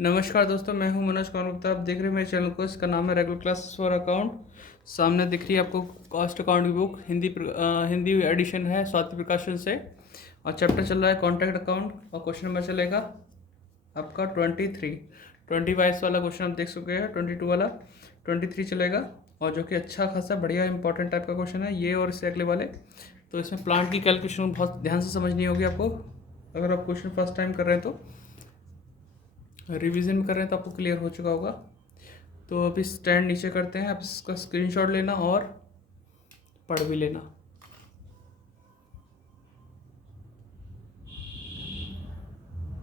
नमस्कार दोस्तों, मैं हूं मनोज कौर गुप्ता। आप देख रहे हैं मेरे चैनल को। इसका नाम है रेगुलर क्लासेस फॉर अकाउंट। सामने दिख रही है आपको कॉस्ट अकाउंट की बुक। हिंदी एडिशन है स्वाति प्रकाशन से, और चैप्टर चल रहा है कॉन्ट्रैक्ट अकाउंट। और क्वेश्चन नंबर चलेगा आपका 22 वाला क्वेश्चन आप देख चुके हैं। 22 वाला 23 चलेगा, और जो कि अच्छा खासा बढ़िया इंपॉर्टेंट टाइप का क्वेश्चन है ये और इससे अगले वाले। तो इसमें प्लांट की कैलकुलेशन बहुत ध्यान से समझनी होगी आपको। अगर आप क्वेश्चन फर्स्ट टाइम कर रहे हैं तो रिवीजन कर रहे हैं तो आपको क्लियर हो चुका होगा। तो अभी स्टैंड नीचे करते हैं, आप इसका स्क्रीनशॉट लेना और पढ़ भी लेना।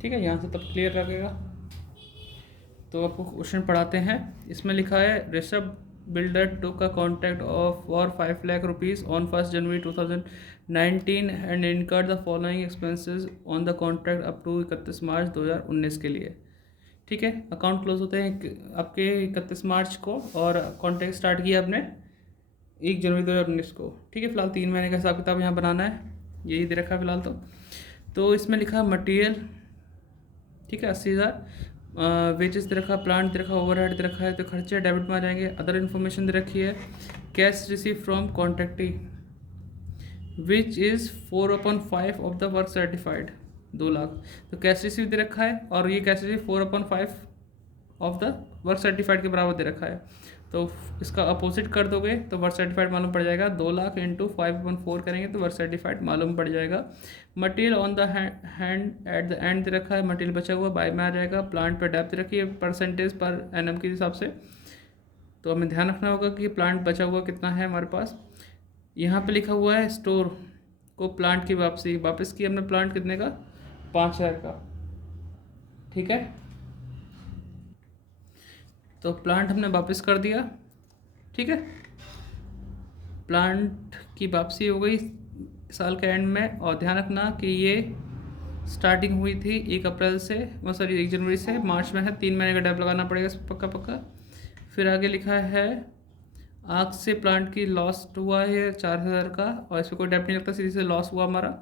ठीक है, यहाँ से तब क्लियर लगेगा। तो आपको क्वेश्चन पढ़ाते हैं। इसमें लिखा है Rishabh builder took a contract of for 5 lakh rupees on 1 January 2019 and incurred the following expenses on the contract up to 31 March 2019 के लिए। ठीक है, अकाउंट क्लोज होते हैं आपके 31 मार्च को, और कॉन्ट्रैक्ट स्टार्ट किया आपने 1 जनवरी 2019 को। ठीक है, फिलहाल 3 महीने का हिसाब किताब यहाँ बनाना है, यही दे रखा है फिलहाल। तो इसमें लिखा है मटेरियल, ठीक है 80,000। वेजेस दे रखा, प्लांट दे रखा, ओवरहेड दे रखा है, तो खर्चे डेबिट में आ जाएंगे। अदर इन्फॉर्मेशन दे रखी है cash receive from contractee which is 4/5 of the work certified 2 lakh. तो कैश रिसीव दे रखा है, और ये cash receive 4/5 of the work certified के बराबर दे रखा है। तो इसका अपोजिट कर दोगे तो वर्क सर्टिफाइड मालूम पड़ जाएगा। 2 लाख इंटू 5/4 करेंगे तो वर्क सर्टिफाइड मालूम पड़ जाएगा। Material on the hand eight the and they रखा है, मटेरियल बचा हुआ बाय में आ जाएगा। प्लांट पर डेप्थ रखी है परसेंटेज पर एनएम के हिसाब से। तो हमें ध्यान रखना होगा कि प्लांट बचा हुआ कितना है हमारे पास। यहाँ पे लिखा हुआ है स्टोर को प्लांट की वापस की हमने प्लांट कितने का, 5,000 का। ठीक है, तो प्लांट हमने वापस कर दिया। ठीक है, प्लांट की वापसी हो गई साल के एंड में। और ध्यान रखना कि ये स्टार्टिंग हुई थी 1 अप्रैल से, 1 जनवरी से, मार्च में है। 3 महीने का डेप लगाना पड़ेगा पक्का पक्का। फिर आगे लिखा है आग से प्लांट की लॉस हुआ है 4,000 का, और इस पर कोई डेप नहीं लगता, सीधे से लॉस हुआ हमारा।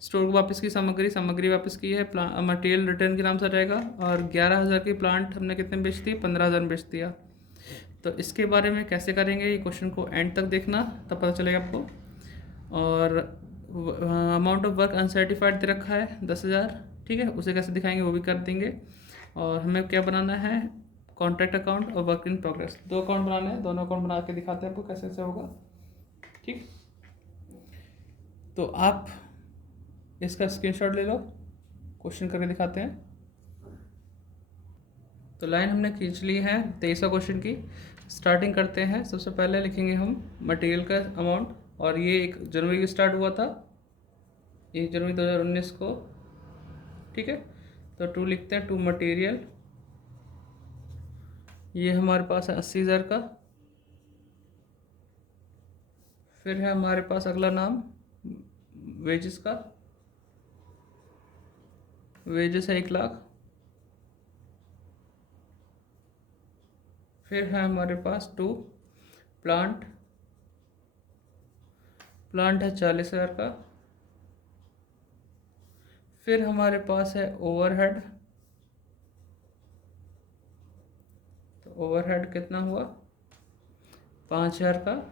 स्टोर को वापस की सामग्री वापस की है। मटेरियल रिटर्न के नाम से रहेगा। और 11,000 की प्लांट हमने कितने में बेच दी, 15,000 में बेच दिया। तो इसके बारे में कैसे करेंगे, ये क्वेश्चन को एंड तक देखना, तब पता चलेगा आपको। और अमाउंट ऑफ वर्क अनसर्टिफाइड दे रखा है 10,000। ठीक है, उसे कैसे दिखाएंगे वो भी कर देंगे। और हमें क्या बनाना है, कॉन्ट्रैक्ट अकाउंट और वर्क इन प्रोग्रेस, 2 अकाउंट बनाने हैं। दोनों अकाउंट बना के दिखाते हैं आपको कैसे कैसे होगा। ठीक, तो आप इसका स्क्रीनशॉट ले लो, क्वेश्चन करके दिखाते हैं। तो लाइन हमने खींच ली है 23वां क्वेश्चन की। स्टार्टिंग करते हैं। सबसे पहले लिखेंगे हम मटेरियल का अमाउंट, और ये 1 जनवरी को स्टार्ट हुआ था, 1 जनवरी 2019 को। ठीक है, तो 2 लिखते हैं, 2 मटेरियल। ये हमारे पास है 80,000 का। फिर है हमारे पास अगला नाम वेजेस का, वेजेस है 1 लाख। फिर है हमारे पास 2 प्लांट, प्लांट है 40,000 का। फिर हमारे पास है ओवरहेड, तो ओवरहेड कितना हुआ, 5,000 का।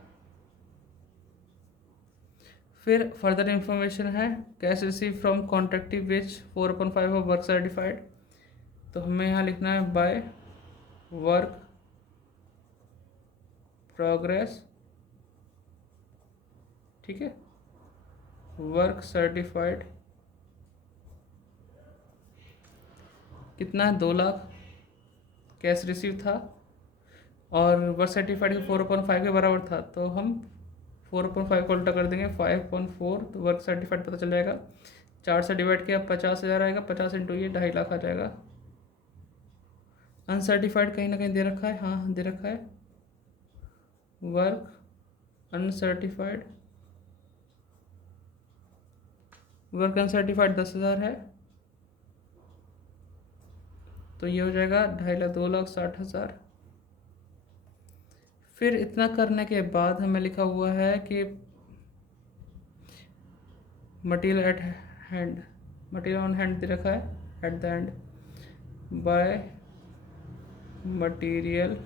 फिर फर्दर इंफॉर्मेशन है cash receive from कॉन्ट्रैक्टिव which 4/5 of work certified. तो हमें यहाँ लिखना है बाय वर्क प्रोग्रेस। ठीक है, वर्क सर्टिफाइड कितना है, 2 लाख कैश रिसीव था, और वर्क सर्टिफाइड 4/5 के बराबर था। तो हम 4/5 को उल्टा कर देंगे 5/4, तो वर्क सर्टिफाइड पता चल जाएगा। 4 से डिवाइड किया 50,000 आएगा, 50 इंटू ये 2.5 लाख आ जाएगा। अनसर्टिफाइड कहीं ना कहीं दे रखा है, हाँ दे रखा है, वर्क अनसर्टिफाइड, वर्क अनसर्टिफाइड 10,000 है। तो ये हो जाएगा 2.5 लाख, 2,60,000। फिर इतना करने के बाद हमें लिखा हुआ है कि material at hand, material on hand दे रखा है at the end by material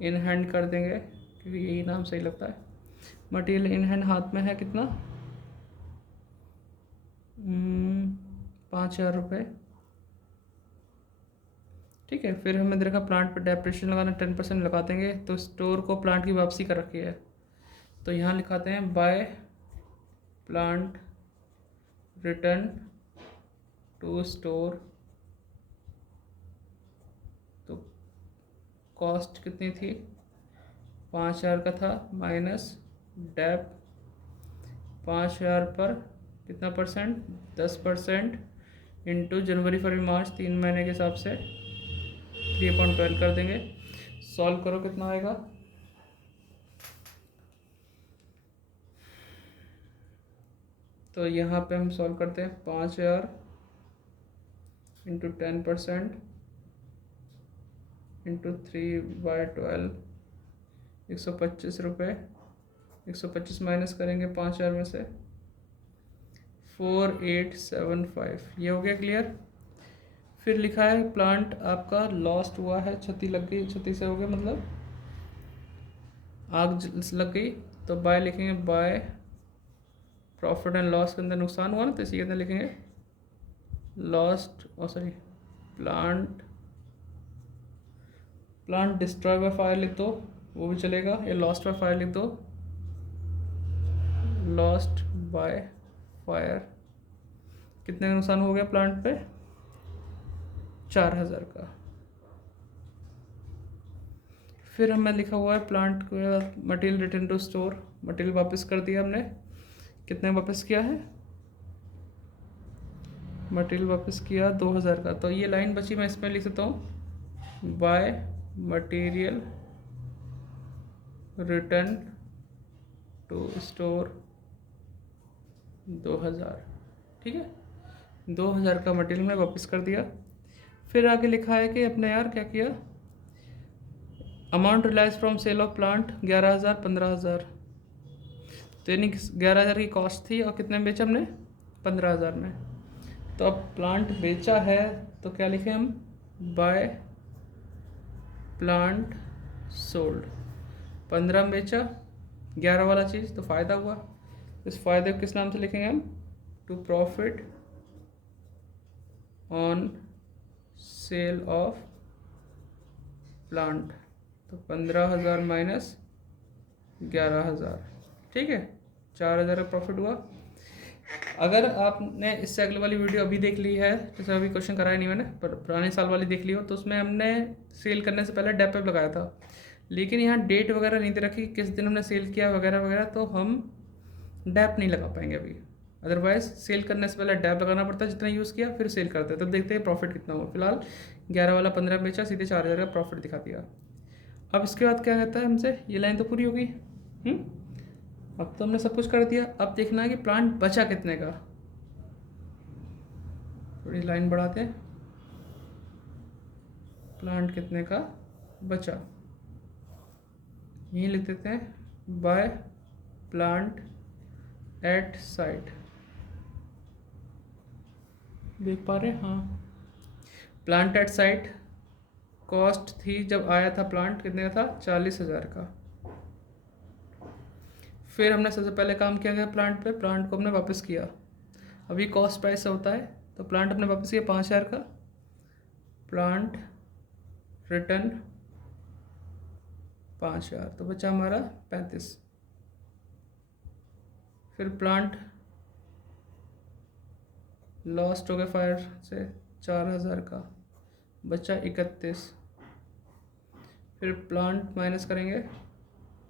in hand कर देंगे क्योंकि यही नाम सही लगता है। मटेरियल इन हैंड हाथ में है कितना, 5,000 रुपये। ठीक है, फिर हमें देखा प्लांट पे डेप्रिसिएशन लगाना 10% लगा देंगे, तो स्टोर को प्लांट की वापसी कर रखी है, तो यहाँ लिखाते हैं by plant return to store. तो कॉस्ट कितनी थी, 5,000 का था, माइनस डेप 5,000 पर कितना परसेंट, 10% इंटू जनवरी फरवरी मार्च 3 महीने के हिसाब से 3/12 कर देंगे। सॉल्व करो कितना आएगा, तो यहाँ पे हम सॉल्व करते हैं 5,000 इंटू 10% इंटू 3/12 125 रुपये। 125 माइनस करेंगे 5,000 में से 4875, ये हो गया क्लियर। फिर लिखा है प्लांट आपका लॉस्ट हुआ है, क्षति लग गई, क्षति से हो गया मतलब आग लग गई, तो बाय लिखेंगे बाय प्रॉफिट एंड लॉस के अंदर नुकसान हुआ ना, तो इसी के अंदर लिखेंगे lost plant destroy by fire लिख दो, वो भी चलेगा, या लॉस्ट बाय फायर लिख दो, लॉस्ट बाय फायर। कितने का नुकसान हो गया प्लांट पे, 4,000 का। फिर हमें लिखा हुआ है प्लांट को material return to store, material वापस कर दिया हमने, कितने वापस किया है, मटेरियल वापस किया 2,000 का। तो ये लाइन बची, मैं इसमें लिख सकता हूँ by material return to store 2,000। ठीक है, 2,000 का मटेरियल में वापस कर दिया। फिर आगे लिखा है कि अपने यार क्या किया, amount realise from sale of plant 11,000 15,000, तो यानी 11,000 की कॉस्ट थी और कितने में बेचा हमने, 15,000 में। तो अब प्लांट बेचा है तो क्या लिखें हम, बाय प्लांट सोल्ड, 15 में बेचा 11 वाला चीज़, तो फ़ायदा हुआ। इस फ़ायदे को किस नाम से लिखेंगे हम, to profit on sale of plant, तो 15,000 माइनस 11,000, ठीक है, 4,000 का प्रॉफिट हुआ। अगर आपने इससे अगले वाली वीडियो अभी देख ली है, जैसे अभी क्वेश्चन कराया नहीं मैंने, पर पुराने साल वाली देख ली हो, तो उसमें हमने सेल करने से पहले डेप लगाया था, लेकिन यहाँ डेट वगैरह नहीं दे रखी किस दिन हमने सेल किया वगैरह वगैरह, तो हम डैप नहीं लगा पाएंगे अभी। अदरवाइज सेल करने से पहले डैप लगाना पड़ता है, जितना यूज़ किया फिर सेल करते हैं, तब देखते हैं प्रॉफिट कितना हुआ। फिलहाल 11 वाला 15 बेचा, सीधे 4,000 का प्रॉफिट दिखा दिया। अब इसके बाद क्या कहता है हमसे, ये लाइन तो पूरी हो गई, अब तो हमने सब कुछ कर दिया। अब देखना है कि प्लांट बचा कितने का, थोड़ी लाइन बढ़ाते हैं, प्लांट कितने का बचा, यही लिख देते हैं बाय प्लांट एट साइट। देख पा रहे हैं, हाँ, प्लांट एट साइट कॉस्ट थी जब आया था प्लांट, कितने का था, 40,000 का। फिर हमने सबसे पहले काम किया गया प्लांट पे, प्लांट को हमने वापस किया। अभी कॉस्ट प्राइस होता है, तो प्लांट हमने वापस किया 5,000 का, प्लांट रिटर्न 5,000, तो बचा हमारा 35। फिर प्लांट लॉस्ट हो गया फायर से 4,000 का, बचा 31। फिर प्लांट माइनस करेंगे,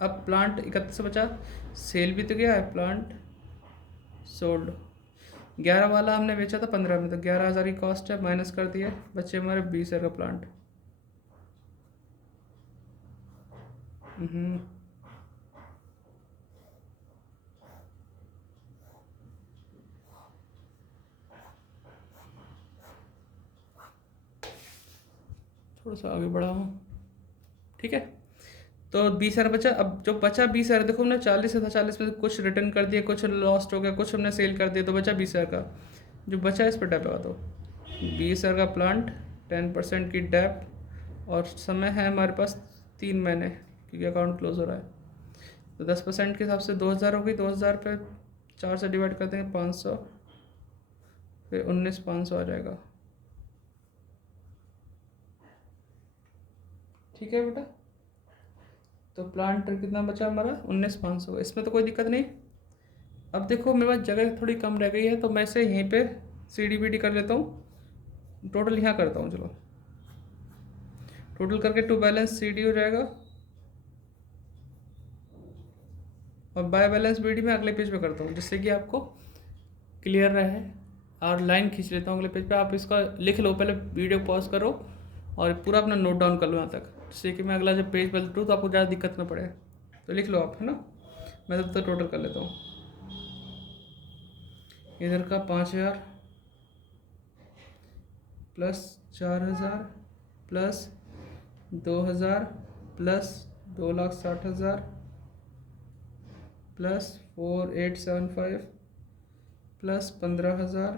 अब प्लांट 31 से बचा, सेल भी तो गया है, प्लांट सोल्ड 11 वाला हमने बेचा था 15 में, तो 11,000 की कॉस्ट है, माइनस कर दिया, बचे हमारे 20,000 का प्लांट। थोड़ा सा आगे बढ़ा हूँ, ठीक है, तो 20,000 बचा। अब जो बचा 20,000, देखो हमने 40 था, 40 में से कुछ रिटर्न कर दिया, कुछ लॉस्ट हो गया, कुछ हमने सेल कर दिया, तो बचा 20,000 का। जो बचा इस पर डैप लगा दो, 20,000 का प्लांट, 10% की डैप, और समय है हमारे पास 3 महीने, क्योंकि अकाउंट क्लोज हो रहा है। तो 10% के हिसाब से 2000 हो गई। 2000 पे 4 से डिवाइड कर देंगे 500, फिर 19,500 आ जाएगा। ठीक है बेटा, तो प्लांट कितना बचा हमारा 19,500। इसमें तो कोई दिक्कत नहीं। अब देखो मेरे पास जगह थोड़ी कम रह गई है, तो मैं इसे यहीं पे CDBD कर लेता हूँ। टोटल यहाँ करता हूँ, चलो टोटल करके टू बैलेंस CD हो जाएगा, और बाय बैलेंस BD में अगले पेज पे करता हूँ, जिससे कि आपको क्लियर रहे। और लाइन खींच लेता हूँ अगले पेज पे, आप इसका लिख लो, पहले वीडियो पॉज करो और पूरा अपना नोट डाउन कर लो यहाँ तक, जिससे कि मैं अगला जब पेज पलटूँ तो आपको ज़्यादा दिक्कत ना पड़े। तो लिख लो आप, है ना। मैं तब तक टोटल कर लेता हूँ। इधर का 5,000 plus 4,000 plus 2,000 plus 2,60,000 plus 4,875 plus 15,000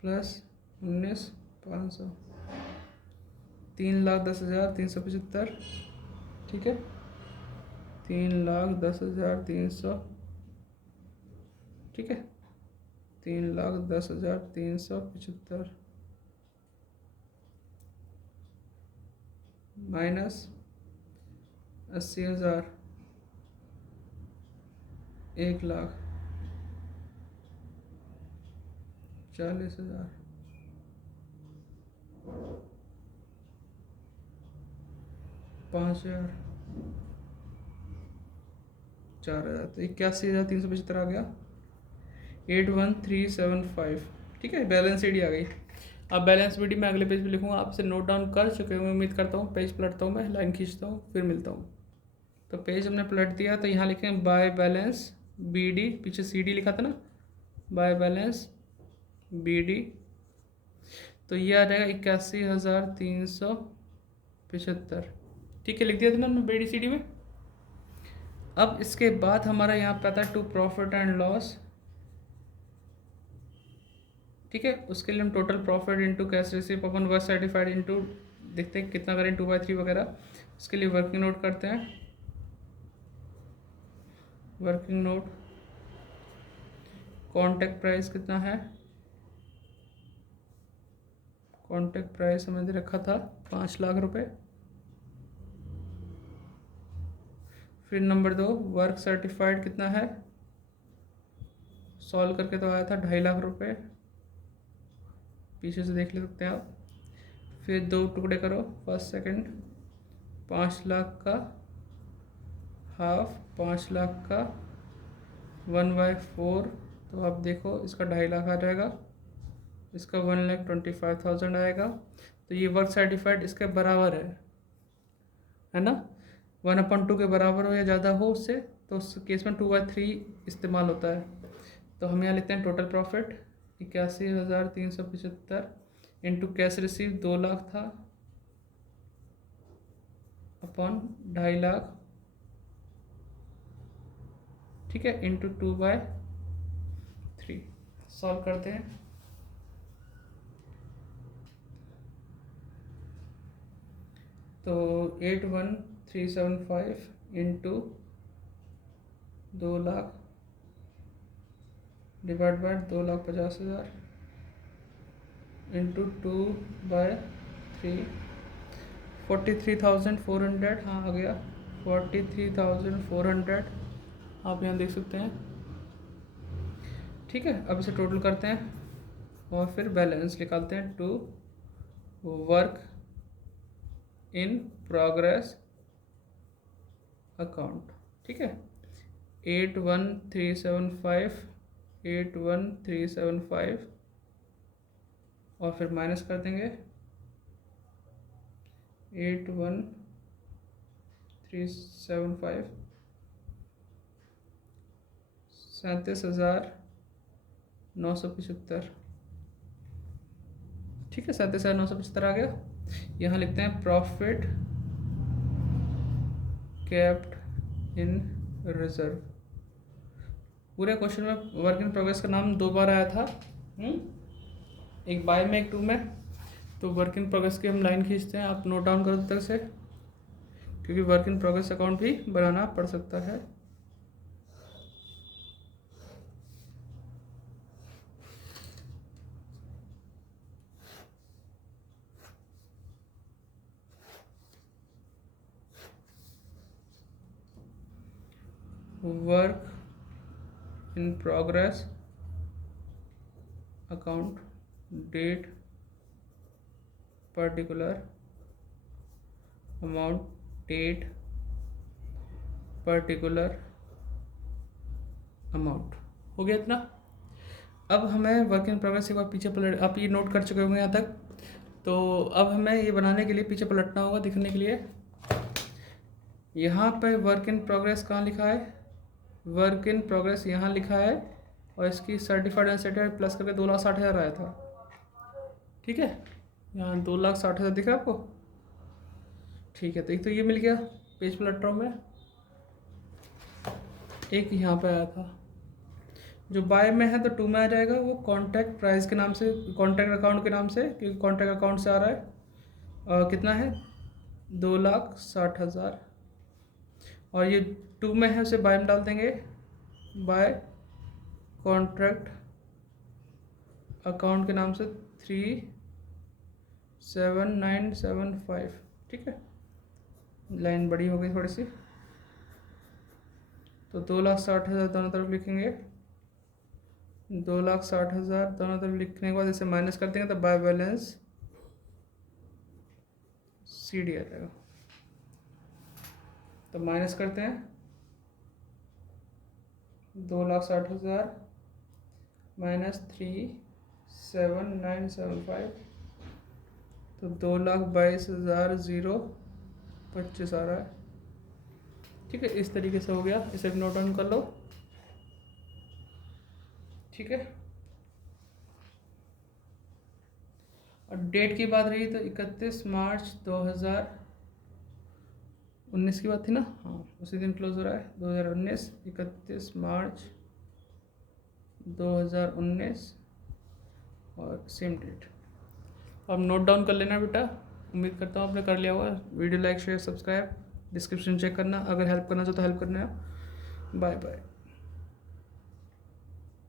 plus 19,500, 3,10,375। ठीक है, 3,10,300। ठीक है, 3,10,375 माइनस 80,000, 1,40,000, 5,000, 4,000, तो 81,375 आ गया। 81,375। ठीक है, बैलेंस CD आ गई। अब बैलेंस BD मैं अगले पेज पे लिखूंगा, आपसे नोट डाउन कर चुके होंगे उम्मीद करता हूँ। पेज पलटता हूँ, मैं लाइन खींचता हूँ, फिर मिलता हूँ। तो पेज हमने पलट दिया, तो यहाँ लिखें बाय बैलेंस BD, पीछे CD लिखा था ना, बाय बैलेंस BD। तो ये आ जाएगा 81,375। ठीक है, लिख दिया था ना BD CD में। अब इसके बाद हमारा यहाँ पे आता है टू प्रॉफिट एंड लॉस। ठीक है, उसके लिए हम total profit into cash receive upon work certified into देखते हैं कितना करें, 2/3 वगैरह। उसके लिए वर्किंग नोट करते हैं। वर्किंग नोट कॉन्ट्रैक्ट प्राइस कितना है, कॉन्ट्रैक्ट प्राइस हमने दे रखा था 5 लाख रुपए। फिर नंबर 2 वर्क सर्टिफाइड कितना है, सॉल्व करके तो आया था 2.5 लाख रुपए, पीछे से देख ले सकते हैं आप। फिर 2 टुकड़े करो, फर्स्ट सेकंड, 5 लाख का हाफ, 5 लाख का 1/4, तो आप देखो इसका 2.5 लाख आ जाएगा, इसका 1,25,000 आएगा। तो ये वर्क सर्टिफाइड इसके बराबर है ना। 1/2 के बराबर हो या ज़्यादा हो उससे, तो उस केस में 2/3 इस्तेमाल होता है। तो हम यहाँ लिखते हैं total profit 81,375 into cash receive 2 lakh था अपॉन 2.5 लाख। ठीक है, इंटू 2/3। सॉल्व करते हैं। तो 81,375 into 2 lakh divide by 2,50,000 into 2/3, 43,400। हाँ आ गया 43,400, आप यहाँ देख सकते हैं। ठीक है, अब इसे टोटल करते हैं और फिर बैलेंस निकालते हैं। To work in progress account. ठीक है, 81,375 और फिर माइनस कर देंगे 81,375, 37,975। ठीक है, 37,975 आ गया। यहाँ लिखते हैं प्रॉफिट केप्ट इन रिजर्व। पूरे क्वेश्चन में वर्क इन प्रोग्रेस का नाम 2 बार आया था, एक बाय में एक टू में। तो वर्क इन प्रोग्रेस की हम लाइन खींचते हैं, आप नोट डाउन करो तब तक से, क्योंकि वर्क इन प्रोग्रेस अकाउंट भी बनाना पड़ सकता है। Work in progress account, date, particular amount, date, particular amount. हो गया इतना। अब हमें वर्क इन प्रोग्रेस एक बार पीछे पलट, आप ये नोट कर चुके होंगे यहाँ तक। तो अब हमें ये बनाने के लिए पीछे पलटना होगा दिखने के लिए। यहाँ पे वर्क इन प्रोग्रेस कहाँ लिखा है, वर्क इन प्रोग्रेस यहाँ लिखा है, और इसकी सर्टिफाइड एंड सर्टिफाइड प्लस करके 2,60,000 आया था। ठीक है, यहाँ 2,60,000 दिख रहा है आपको। ठीक है, तो एक तो ये मिल गया, पेज पलट रहा हूँ मैं। एक यहाँ पे आया था, जो बाय में है तो 2 में आ जाएगा, वो कॉन्टैक्ट प्राइस के नाम से, कॉन्टैक्ट अकाउंट के नाम से, क्योंकि कॉन्टैक्ट अकाउंट से आ रहा है। कितना है, 2,60,000। और ये 2 में है, उसे बाय में डाल देंगे, बाय कॉन्ट्रैक्ट अकाउंट के नाम से 37975। ठीक है, लाइन बड़ी हो गई थोड़ी सी, तो 2,60,000 दोनों तरफ लिखेंगे। 2,60,000 दोनों तरफ लिखने के बाद इसे माइनस कर देंगे, तो बाय बैलेंस CD आ जाएगा। तो माइनस करते हैं, 2,60,000 माइनस 37975, तो 2,22,025 आ रहा है। ठीक है, इस तरीके से हो गया, इसे भी नोट डाउन कर लो। ठीक है, और डेट की बात रही तो 31 मार्च 2019 की बात थी ना, हाँ उसी दिन क्लोज हो रहा है, 2019, 31 मार्च 2019 और सेम डेट। अब नोट डाउन कर लेना बेटा, उम्मीद करता हूँ आपने कर लिया होगा। Video like share subscribe, description check करना, अगर हेल्प करना चाहो तो हेल्प करना। Bye bye.